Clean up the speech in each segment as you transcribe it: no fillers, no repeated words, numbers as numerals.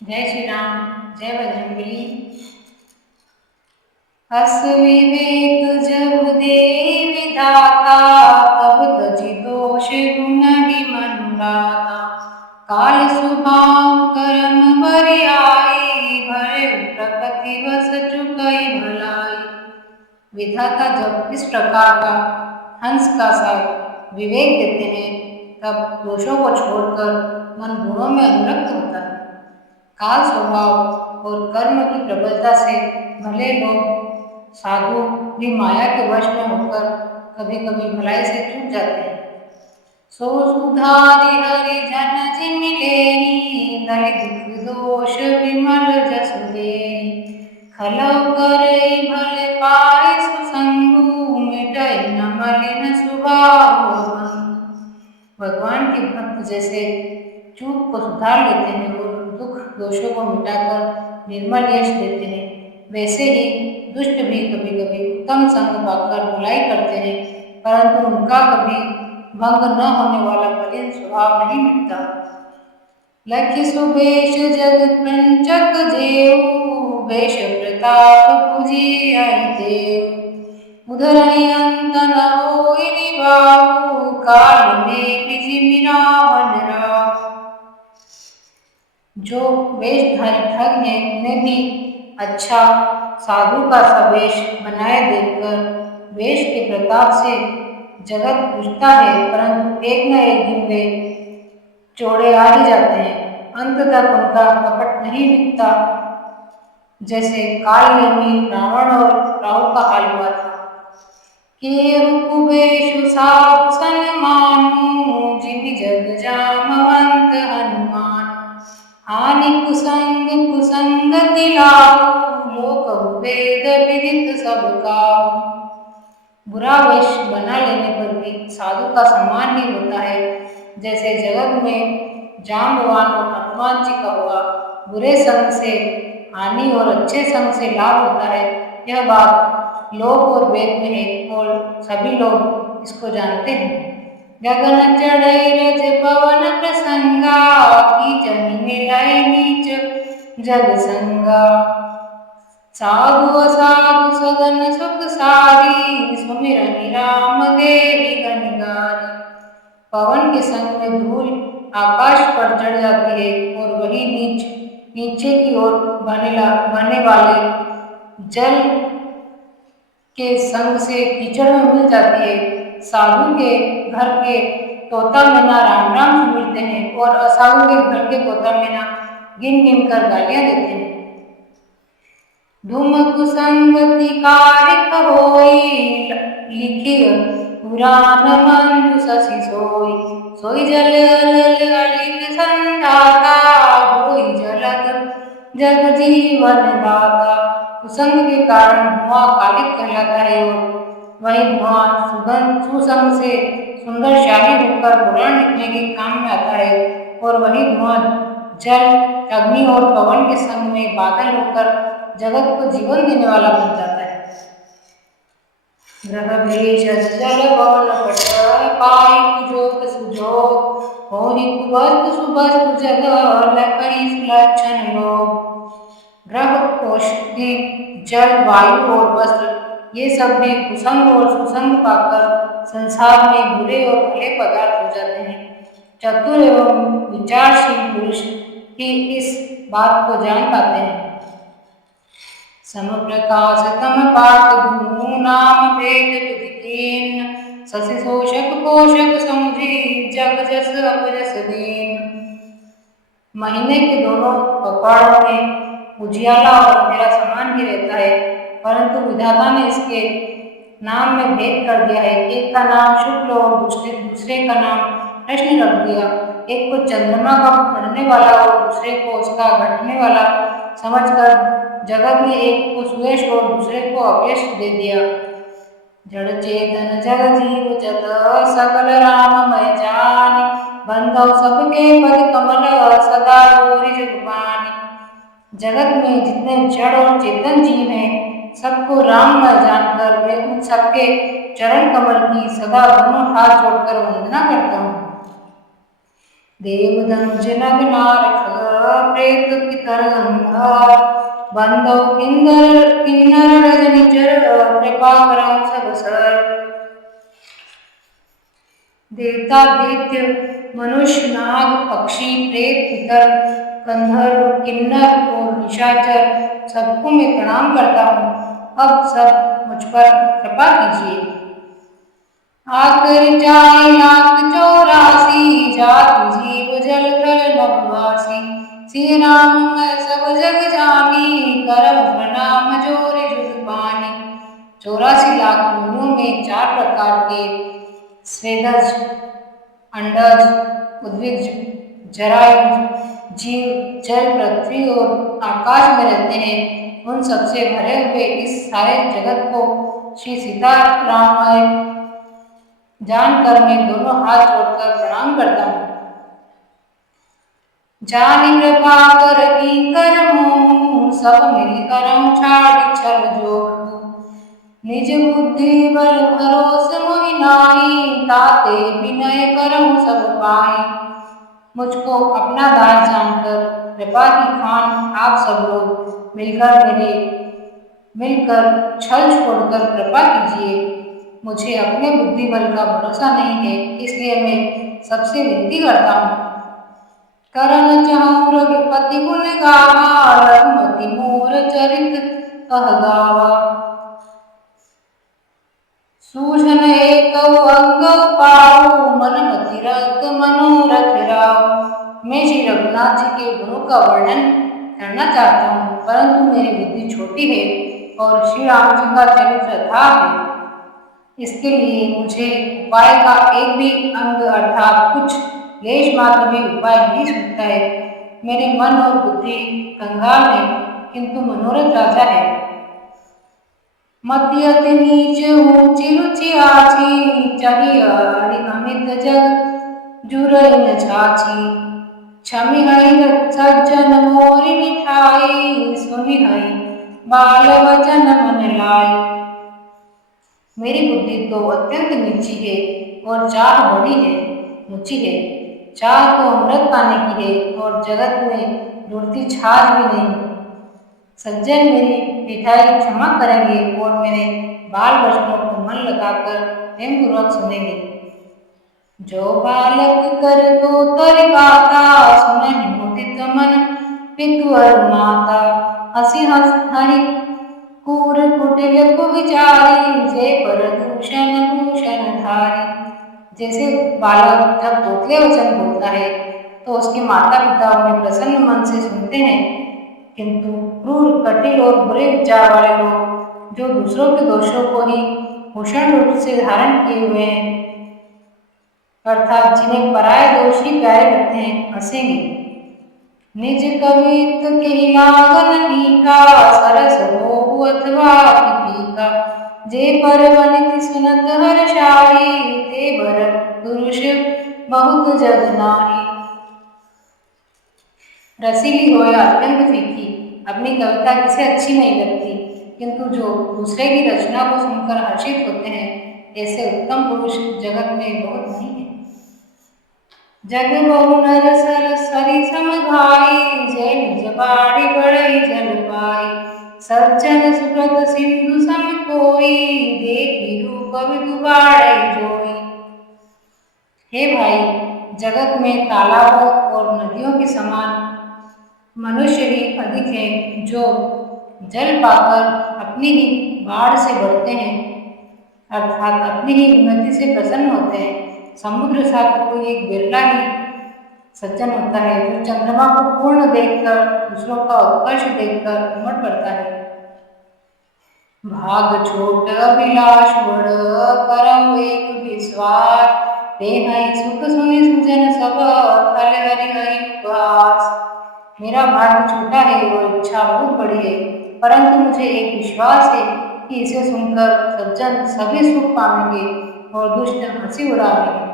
जय श्री राम। जय बजरंगबली। हस विवेक जब दे विधाता, तब तजि दोष गुण विमनुराता। काल स्वभाव कर्म बरियाई, भरे प्रकृति बस चुकई भलाई। विधाता जब इस प्रकार का हंस का सा विवेक देते हैं, तब दोषों को छोड़कर मन गुणों में अनुरक्त होता है। काल स्वभाव और कर्म की प्रबलता से भले लोग साधु भी माया के वश में होकर कभी कभी भलाई से चूक जाते हैं। सो सुधारि हरि जन जिन मिलेहि, दहि दुख दोष विमल जसु देहि। खलउ करई भले पाइ सुसंगु, मिटई न मलिन स्वभाव भंगु। भगवान के भक्त जैसे चूक को सुधार लेते हैं और दुख दोषों को मिटाकर निर्मल यश देते हैं, वैसे ही दुष्ट भी कभी कभी उत्तम संग पाकर भलाई करते हैं, परंतु उनका कभी भंग न होने वाला मलिन स्वभाव नहीं मिटता। लखि सुबेश जग पंचक जेऊ, वेश प्रताप पुजियहि देऊ। उधरहि अंत न होई निभाऊ, काल में बिजिमि रावण राव। जो वेशधारी ठग हैं, उन्हें भी अच्छा साधु का सा वेश बनाए देखकर वेश के प्रताप से जगत पूजता है, परंतु एक न एक दिन वे चोड़े आ ही जाते हैं। अंत तक उनका कपट नहीं दिखता, जैसे काल नेमी रावण और राहु का हाल हुआ था। केहु कुबेशु साधु सन्मानु, जिमि जग जामवंत हनुमान। हानि कुसंग कुसंगति लाऊ, लोक वेद विदित सब काहू। बुरा वेश बना लेने पर भी साधु का सम्मान ही होता है, जैसे जगत में जाम्बवान और हनुमान जी का हुआ। बुरे संग से हानि और अच्छे संग से लाभ होता है, यह बात लोक और वेद में है और सभी लोग इसको जानते हैं। गगन चढ़ई रज पवन प्रसंगा, कीचन मिलाई नीच जग संगा। साधु असाधु सदन सुख सारी, सुमिरनि राम देहि गनिगारी। पवन के संग में धूल आकाश पर चढ़ जाती है और वही नीचे की ओर बहने वाले जल के संग से कीचड़ में मिल जाती है। साधु के घर के तोता मैना राम राम सुमिरते हैं और असाधु के घर के तोता मैना गिन गिन कर गालियां देते हैं। धूम कुसंगति कारिक होई, लिखिय पुराण मंजु शशि सोई। सोई जल अनल अलिक संधाता, होई जलद जग जीवन दाता। कुसंग के कारण धुआं कालिक कहलाता है और वही धुआं सुसंग से सुंदर शाही होकर पुराण लिखने के काम में आता है, और वही धुआं जल अग्नि और पवन के संग में बादल होकर जगत को जीवन देने वाला बन जाता है। ग्रह भेषज जल पवन पट, पाई कुजोग सुजोग। होहि कुवस्तु सुवस्तु जग, लखहि सुलक्षण लोग। ग्रह औषधि जल वायु और वस्त्र, ये सब भी कुसंग और सुसंग पाकर संसार में बुरे और भले पदार्थ हो जाते हैं। चतुर एवं विचारशील पुरुष ही इस बात को जान पाते हैं। सम प्रकाश तम पात गुरु, नाम भेद विधि कीन। शशि शोषक पोषक समुझी, जग जस अपजस दीन। महीने के दोनों पखवाड़ों में उजियाला और अंधेरा समान ही रहता है, परंतु विधाता ने इसके नाम में भेद कर दिया है। एक का नाम शुक्ल और दूसरे का नाम कृष्ण रख दिया। एक को चंद्रमा का बढ़ने वाला और दूसरे को उसका घटने वाला समझकर जगत ने एक को सुयश और दूसरे को अपयश दे दिया। जड़ चेतन जग जीव जत, सकल राममय जानि। बंधव सबके पद कमल, सदा जोरि जग पानि। जगत में जितने जड़ और चेतन जीव हैं, सबको राममय जानकर मैं उन सबके चरण कमल की सदा दोनों हाथ जोड़कर वंदना करता हूँ। देव धनुष नग नारक, प्रेत पितर गंधर बंधो किन्नर रजनिचर कृपा करम सब सर। देवता दैत्य मनुष्य नाग पक्षी प्रेत पितर गंधर्व किन्नर और निशाचर सबको मैं प्रणाम करता हूँ। अब सब मुझ पर कृपा कीजिए। आकर जाए लाख 84 जाति जीव जल थल नभवासी। श्री राम मैं सब जग जानी करम प्रणाम जोर जुग पानी। 84 लाख योनियों में 4 प्रकार के स्वेदज, अंडज, उद्भिज, जरायुज जीव जल, पृथ्वी और आकाश में रहते हैं। उन सबसे भरे हुए इस सारे जगत को श्री सीताराममय जानकर मैं दोनों हाथ जोड़कर प्रणाम करता हूँ। जानि कृपा कर किंकर मोह सब मिल करम छाड़ छल जोहू। निज बुद्धि बल भरोस मोहि नाहि ताते विनय करम सब पाहि। मुझको अपना दास जानकर कृपा की खान आप सब लोग मिलकर छल छोड़कर कृपा कीजिए। मुझे अपने बुद्धि बल का भरोसा नहीं है, इसलिए मैं सबसे विनती करता हूँ। करन चहु रघुपति गुण गावा रघुमति मोर चरित कह गावा। सूझन एक अंग पाऊ मन मति रत मनोरथ राव। मैं श्री रघुनाथ जी के गुणों का वर्णन करना चाहता हूँ, परंतु मेरी बुद्धि छोटी है और श्री राम जी का चरित्र अथाह है। इसके लिए मुझे उपाय का एक भी अंग अर्थात कुछ लेश मात्र भी उपाय नहीं सूझता है। मेरे मन और बुद्धि कंगाल है, किंतु मनोरथ राजा है। मति अति नीच ऊंची रुचि आची चाहिए अमित जग जुरई न छाछी। क्षमि हई सज्जन मोरि मिठाई सुनि हई बाल वचन मन लाई। मेरी बुद्धि तो अत्यंत नीची है और चाह बड़ी है, ऊंची है। चाह तो अमृत पाने की है और जगत में ढूंढती छाछ भी नहीं। सज्जन मेरी मिठाई क्षमा करेंगे और मेरे बाल बच्चों को मन लगाकर प्रेम पूर्वक सुनेंगे। जो बालक कर तो तरि गाता सुनहि मुदित मन पितु और माता। हसी हरि कूर कुटिल कुविचारी जे पर दूषण भूषण धारी। जैसे बालक जब तोतले वचन बोलता है तो उसके माता पिता उन्हें प्रसन्न मन से सुनते हैं, किंतु क्रूर कटिल और बुरे विचार वाले लोग जो दूसरों के दोषों को ही भूषण रूप से धारण किए हुए हैं, अर्थात जिन्हें पराये दोष ही प्यारे लगते हैं, हंसेंगे। निज कवित के लागन नीका सरस हो अथवा पीका। जे पर वनित सुनत हर्षाई ते बर पुरुष बहुत जग नाहि। रसीली हो या अत्यंत फीकी, अपनी कविता किसे अच्छी नहीं लगती, किंतु जो दूसरे की रचना को सुनकर हर्षित होते हैं, ऐसे उत्तम पुरुष जगत में बहुत नहीं है। जग बहु नर सर सरि समघाई जय निज बाड़ी बड़ई जल पाई। सज्जन सुब्रत सिंधु सम कोई देखी रूप विदु बाड़ई जोई। हे भाई, जगत में तालाबों और नदियों के समान मनुष्य ही अधिक है जो जल पाकर अपनी ही बाढ़ से बढ़ते हैं, अर्थात अपनी ही उन्नति से प्रसन्न होते हैं। समुद्र सा तो कोई एक बिरला ही सज्जन होता है जो चंद्रमा को पूर्ण देखकर दूसरों का उत्कर्ष देखकर उमड़ पड़ता है। भाग छोट अभिलाष बड़ करम एक विश्वास। ते हई सुख सुनि सुजन सब फल हरि हरि उपवास। मेरा भाग्य छोटा है और इच्छा बहुत बड़ी है, परंतु मुझे एक विश्वास है कि इसे सुनकर सज्जन सभी सुख पाएंगे और दुष्ट हंसी उड़ाएंगे।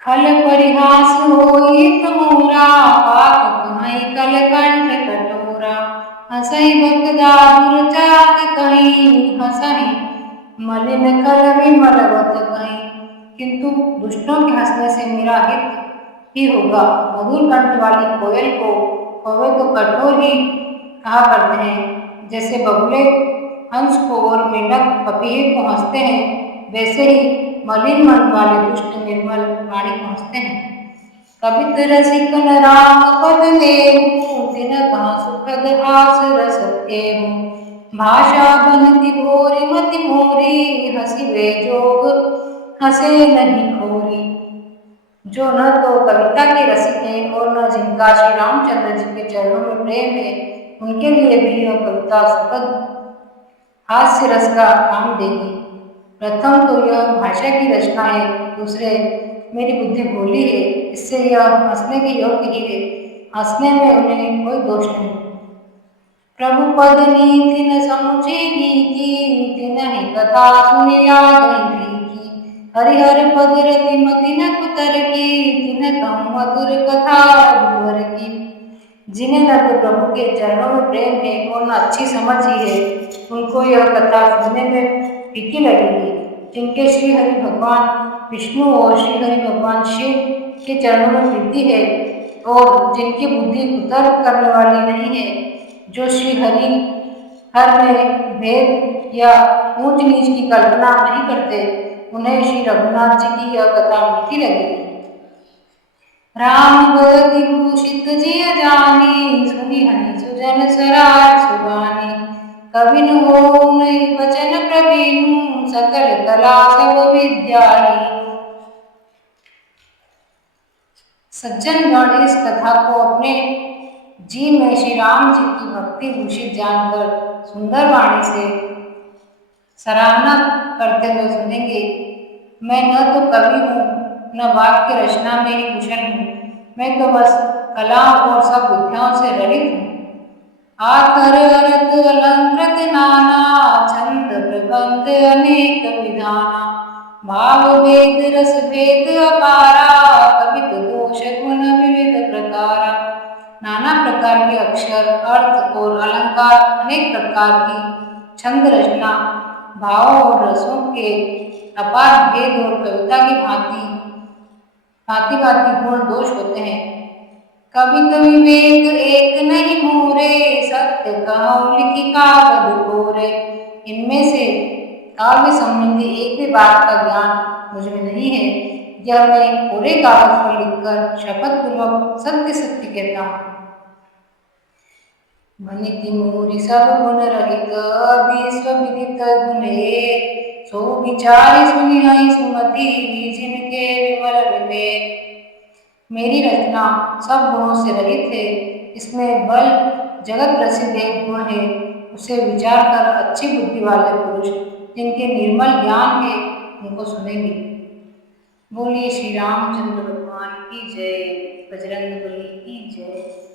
खल परिहास होई मोरा पाप कहीं कल कंठ कटोरा। हसई भक्त दादुर चाक कहीं हसही मलिन कल विमलवत कहीं। किंतु दुष्टों के हंसने से मेरा हित ही होगा। मधुर कंठ वाली कोयल को कौवे तो कठोर ही कहा करते हैं। जैसे बगुले हंस को और मेंढक पपीहे को हंसते हैं, वैसे ही मलिन मन वाले दुष्ट निर्मल वाणी को हंसते हैं। कवित रसिक न राम पद लेहु, तिन कहा सुखद हास रस केहू। भाषा बनती भोरी मति मोरी, हंसिवे जोग हंसे नहीं खोरी। जो न तो कविता के रसिक हैं और न जिनका श्री रामचंद्र जी के चरणों में प्रेम है, उनके लिए भी यह कविता सुखद हास्य रस का काम देगी। प्रथम तो यह भाषा की रचना है, दूसरे मेरी बुद्धि भोली है, इससे यह हंसने के योग्य ही है। हंसने में उन्हें कोई दोष नहीं। प्रभु पद नीति न समुची नीति, तिनहि कथा सुनि लागई प्रीति। हरिहर पद रति मति न कुतर की, तिन कहूँ मधुर कथा रघुवर की। जिन्हें न तो प्रभु के चरणों में प्रेम है और न अच्छी समझ ही है, उनको यह कथा सुनने में फीकी लगेगी। जिनके श्री हरि भगवान विष्णु और श्री हरि भगवान शिव के चरणों में प्रीति है और जिनकी बुद्धि कुतर्क करने वाली नहीं है, जो श्री हरि हर में भेद या ऊंच नीच की कल्पना नहीं करते, उन्हें श्री रघुनाथ जी की यह कथा मीठी लगेगी। राम बदति भूषित जिय जानी, सुनि हनि सुजन सरार सुबानी। कविन हो नहीं वचन प्रवीण, सकल कला सब विद्यानी। सज्जनगण इस कथा को अपने जी में श्री राम जी की भक्ति भूषित जानकर सुंदर वाणी से सराहना करते हुए सुनेंगे। मैं न तो कवि हूँ, न वाक्य रचना में ही कुशल हूँ, मैं तो बस कला और सब विद्याओं से रहित हूँ। आकर अरत अलंकृत नाना, छंद प्रबंध अनेक विधाना। भाव भेद रस भेद अपारा, कवित दोष गुण विविध प्रकारा। नाना प्रकार के अक्षर, अर्थ और अलंकार, अनेक प्रकार की छंद रचना, भावों और रसों के अपार भेद और कविता की भांति भांति गुण दोष होते हैं। कभी कभी वेद एक नहीं मोरे, सत्य कहूँ लिखी कागज कोरे। इनमें से काव्य संबंधी एक भी बात का ज्ञान मुझ में नहीं है, यह मैं पूरे कागज पर लिखकर शपथ पूर्वक सत्य सत्य कहता हूँ। वनिति मोरी सब गुण रहित, विश्व विदित गुणे। सो विचारी सुनि हई सुमति, जिनके विमल विवेक। मेरी रचना सब गुणों से रहित है, इसमें बल जगत प्रसिद्ध एक गुण है, उसे विचार कर अच्छी बुद्धि वाले पुरुष जिनके निर्मल ज्ञान है, उनको सुनेंगे। बोलिए श्री रामचंद्र भगवान की जय, बजरंग बली की जय।